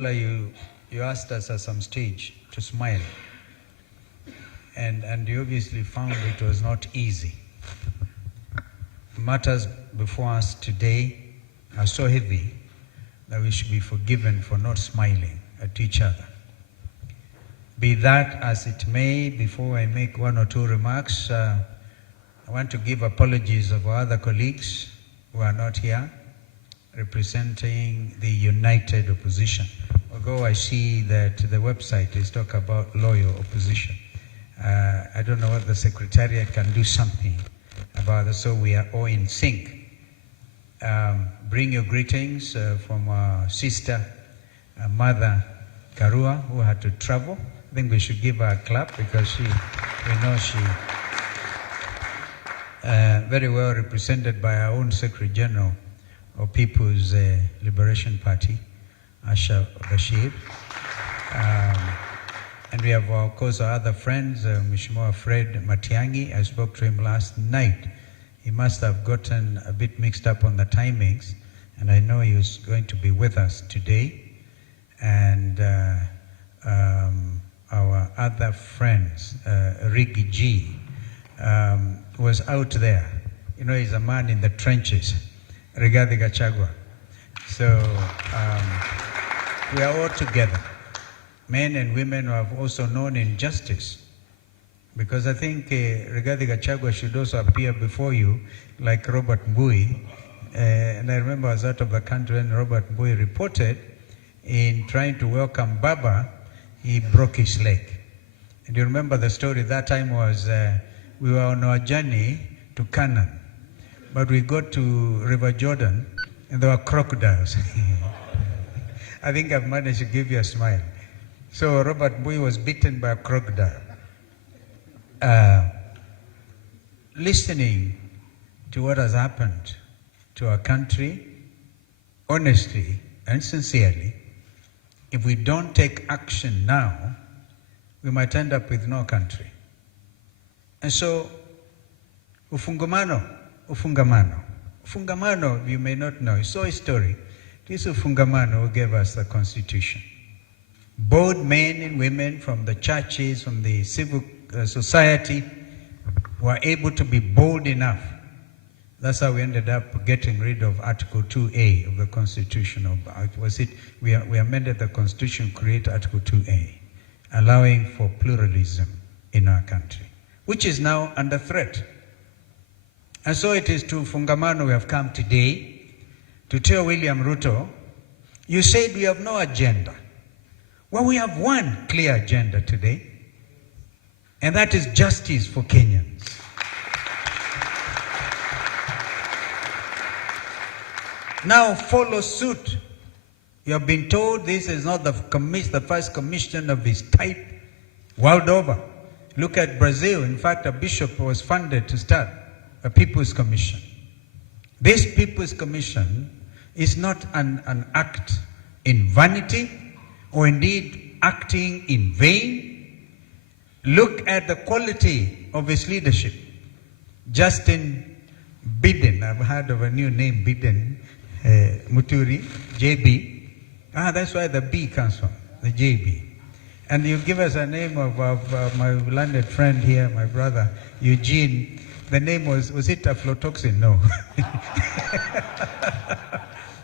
You asked us at some stage to smile, and you obviously found it was not easy. Matters before us today are so heavy that we should be forgiven for not smiling at each other. Be that as it may, before I make one or two remarks, I want to give apologies of our other colleagues who are not here, representing the united opposition. Although I see that the website is talk about loyal opposition. I don't know what the Secretariat can do something about it, so we are all in sync. Bring your greetings from our sister, Mother Karua, who had to travel. I think we should give her a clap because we know she very well represented by our own Secretary General of People's Liberation Party, Asha Bashir. And we have, of course, our other friends, Mheshimiwa Fred Matiang'i. I spoke to him last night. He must have gotten a bit mixed up on the timings, and I know he was going to be with us today. And our other friends, Rigi G, was out there. You know, he's a man in the trenches, Rigathi Gachagua. So we are all together, men and women who have also known injustice. Because I think Rigathi Gachagua should also appear before you like Robert Mbui. And I remember I was out of the country when Robert Mbui reported in trying to welcome Baba, he broke his leg. And you remember the story that time was we were on our journey to Canaan, but we got to River Jordan and there were crocodiles. I think I've managed to give you a smile. So Robert Mbui was bitten by a crocodile. Listening to what has happened to our country, honestly and sincerely, if we don't take action now, we might end up with no country. And so, ufungamano, you may not know, it's so historic. This ufungamano who gave us the Constitution. Both men and women from the churches, from the civil society, were able to be bold enough. That's how we ended up getting rid of Article 2A of the Constitution. We amended the Constitution to create Article 2A, allowing for pluralism in our country, which is now under threat. And so it is to Fungamano we have come today to tell William Ruto, you said we have no agenda. Well, we have one clear agenda today, and that is justice for Kenyans. Now follow suit. You have been told this is not the first commission of its type world over. Look at Brazil. In fact, a bishop was funded to start a People's Commission. This People's Commission is not an act in vanity or indeed acting in vain. Look at the quality of its leadership. Justin Biden, I've heard of a new name, Biden, Muturi, JB. That's where the B comes from, the JB. And you give us a name of my landed friend here, my brother, Eugene. The name was it aflatoxin? No.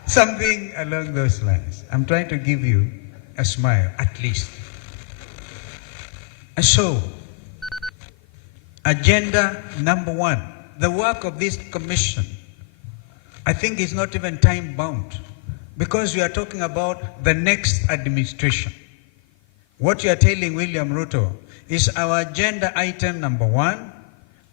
Something along those lines. I'm trying to give you a smile, at least. And so, agenda number one, the work of this commission, I think is not even time-bound, because we are talking about the next administration. What you are telling William Ruto is our agenda item number one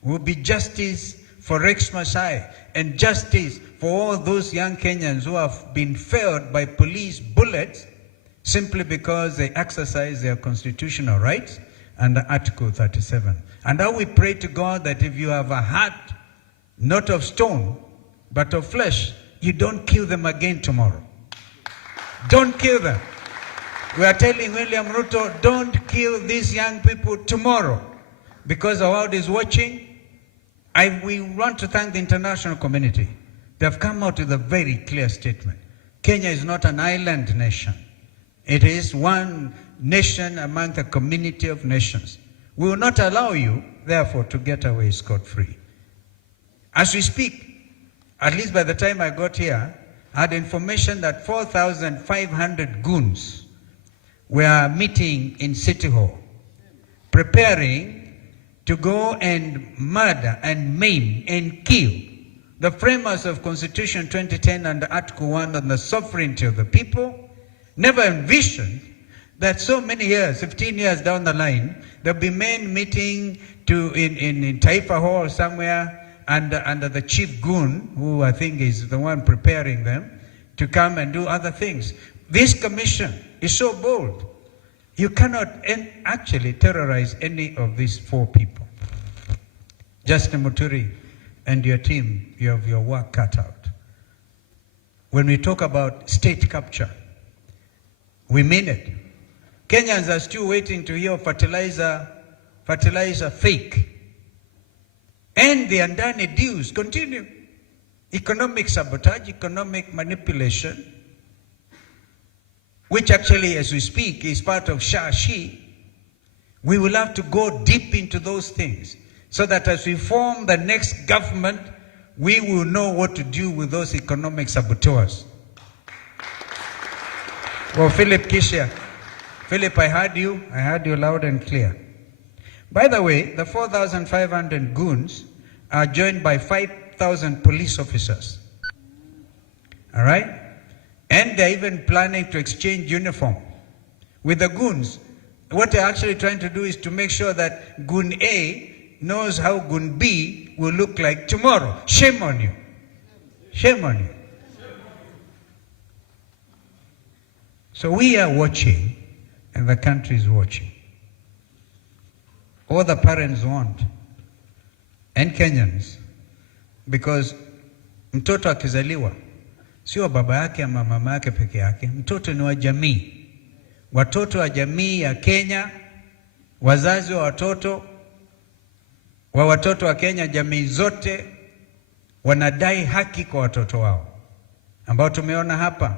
will be justice for Rex Masai and justice for all those young Kenyans who have been failed by police bullets simply because they exercise their constitutional rights under Article 37. And now we pray to God that if you have a heart not of stone, but of flesh, you don't kill them again tomorrow. Don't kill them. We are telling William Ruto, don't kill these young people tomorrow, because the world is watching. We want to thank the international community. They have come out with a very clear statement. Kenya is not an island nation. It is one nation among the community of nations. We will not allow you, therefore, to get away scot-free. As we speak, at least by the time I got here, I had information that 4,500 goons were meeting in City Hall, preparing to go and murder and maim and kill the framers of Constitution 2010 and Article 1 on the sovereignty of the people. Never envisioned that so many years, 15 years down the line, there'll be men meeting in Taifa Hall somewhere under the chief goon, who I think is the one preparing them, to come and do other things. This commission is so bold. You cannot actually terrorize any of these four people. Justin Muturi and your team, you have your work cut out. When we talk about state capture, we mean it. Kenyans are still waiting to hear fertilizer fake. And the Andani deals continue. Economic sabotage, economic manipulation, which actually, as we speak, is part of Shashi. We will have to go deep into those things so that as we form the next government, we will know what to do with those economic saboteurs. Well, Philip Kishia. Philip, I heard you loud and clear. By the way, the 4,500 goons are joined by 5,000 police officers. All right? And they're even planning to exchange uniform with the goons. What they're actually trying to do is to make sure that Goon A knows how Goon B will look like tomorrow. Shame on you. Shame on you. So we are watching, and the country is watching. All the parents want, and Kenyans, because mtoto akizaliwa sio baba yake ama mama yake peke yake. Mtoto ni wa jamii. Watoto wa jamii ya Kenya, wazazi wa watoto wa Kenya, jamii zote wanadai haki kwa watoto wao, ambao tumeona hapa.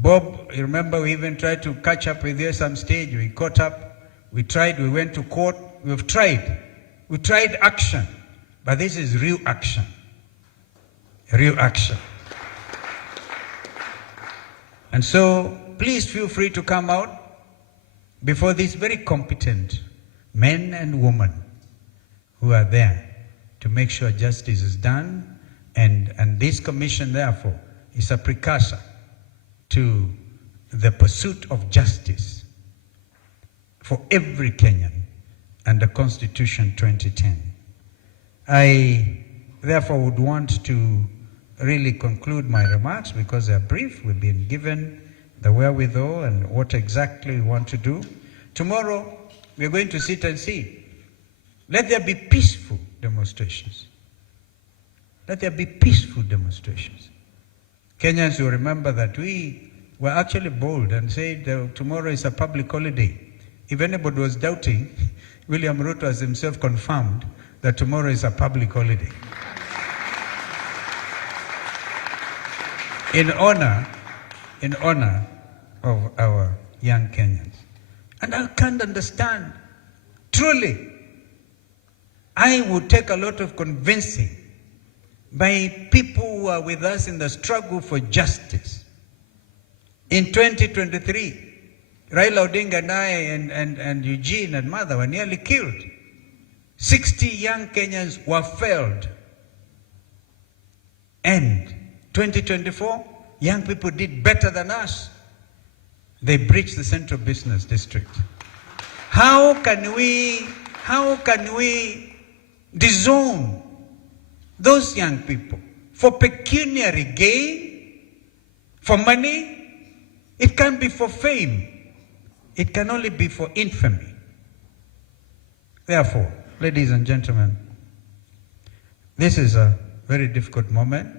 Bob, you remember we even tried to catch up with you at some stage. We caught up, we tried, we went to court. We've tried. We tried action, but this is real action. Real action. And so, please feel free to come out before these very competent men and women who are there to make sure justice is done. And this commission, therefore, is a precursor to the pursuit of justice for every Kenyan under Constitution 2010. I, therefore, would want to really conclude my remarks because they're brief. We've been given the wherewithal and what exactly we want to do. Tomorrow, we're going to sit and see. Let there be peaceful demonstrations. Let there be peaceful demonstrations. Kenyans will remember that we were actually bold and said that tomorrow is a public holiday. If anybody was doubting, William Ruto has himself confirmed that tomorrow is a public holiday. In honor of our young Kenyans. And I can't understand, truly, I would take a lot of convincing by people who are with us in the struggle for justice. In 2023, Raila Odinga and I and Eugene and Mother were nearly killed. 60 young Kenyans were felled. And 2024, young people did better than us. They breached the Central Business District. How can we disown those young people for pecuniary gain, for money? It can't be for fame. It can only be for infamy. Therefore, ladies and gentlemen, this is a very difficult moment.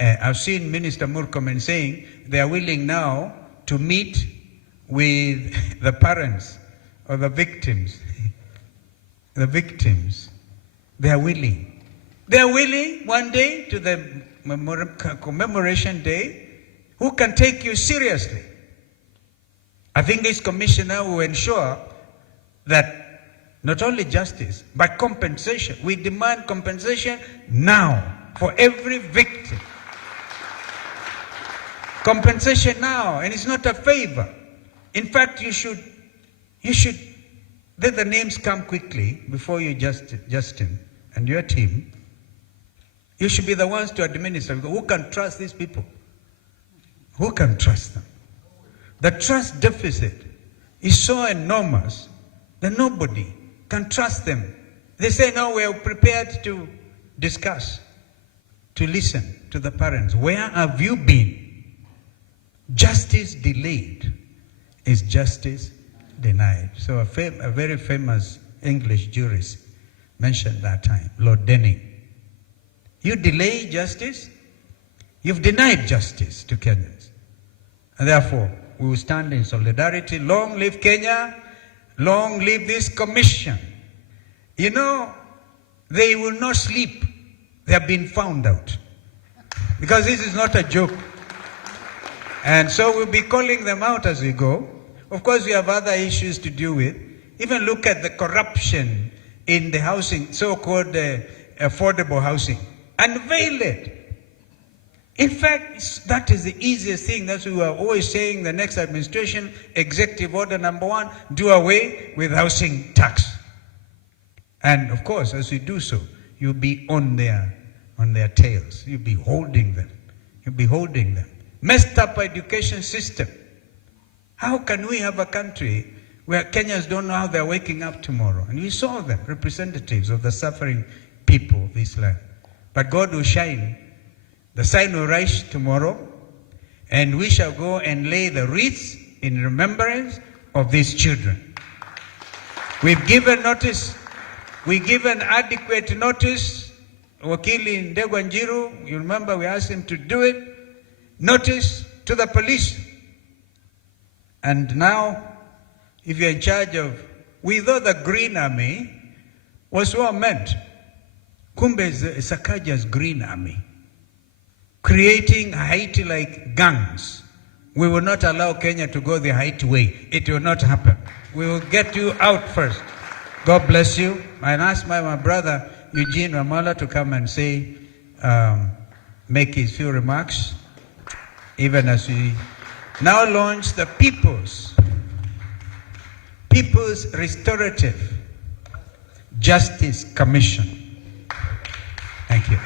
I've seen Minister Murkomen saying they are willing now to meet with the parents of the victims. The victims. They are willing. They are willing one day to the commemoration day. Who can take you seriously? I think this commissioner will ensure that not only justice, but compensation. We demand compensation now for every victim. Compensation now, and it's not a favor. In fact, you should let the names come quickly before you, Justin, and your team. You should be the ones to administer. Who can trust these people? Who can trust them? The trust deficit is so enormous that nobody can trust them. They say, no, we are prepared to discuss, to listen to the parents. Where have you been? Justice delayed is justice denied. So a very famous English jurist mentioned that time, Lord Denning. You delay justice, you've denied justice to Kenyans. And therefore, we will stand in solidarity. Long live Kenya, long live this commission. You know, they will not sleep. They have been found out. Because this is not a joke. And so we'll be calling them out as we go. Of course, we have other issues to deal with. Even look at the corruption in the housing, so-called affordable housing. Unveil it. In fact, that is the easiest thing. That's what we are always saying, the next administration, executive order number 1, do away with housing tax. And of course, as we do so, you'll be on their tails. You'll be holding them. You'll be holding them. Messed up education system. How can we have a country where Kenyans don't know how they're waking up tomorrow? And we saw them, representatives of the suffering people of this land. But God will shine. The sun will rise tomorrow, and we shall go and lay the wreaths in remembrance of these children. We've given notice. We've given adequate notice. Wakili Ndegwa Njiru, you remember we asked him to do it. Notice to the police. And now, if you're in charge of, we thought the Green Army was what meant. Kumbe is Sakaja's Green Army, creating Haiti-like gangs. We will not allow Kenya to go the Haiti way. It will not happen. We will get you out first. God bless you. I ask my brother Eugene Ramala to come and say, make his few remarks, even as we now launch the People's Restorative Justice Commission. Thank you.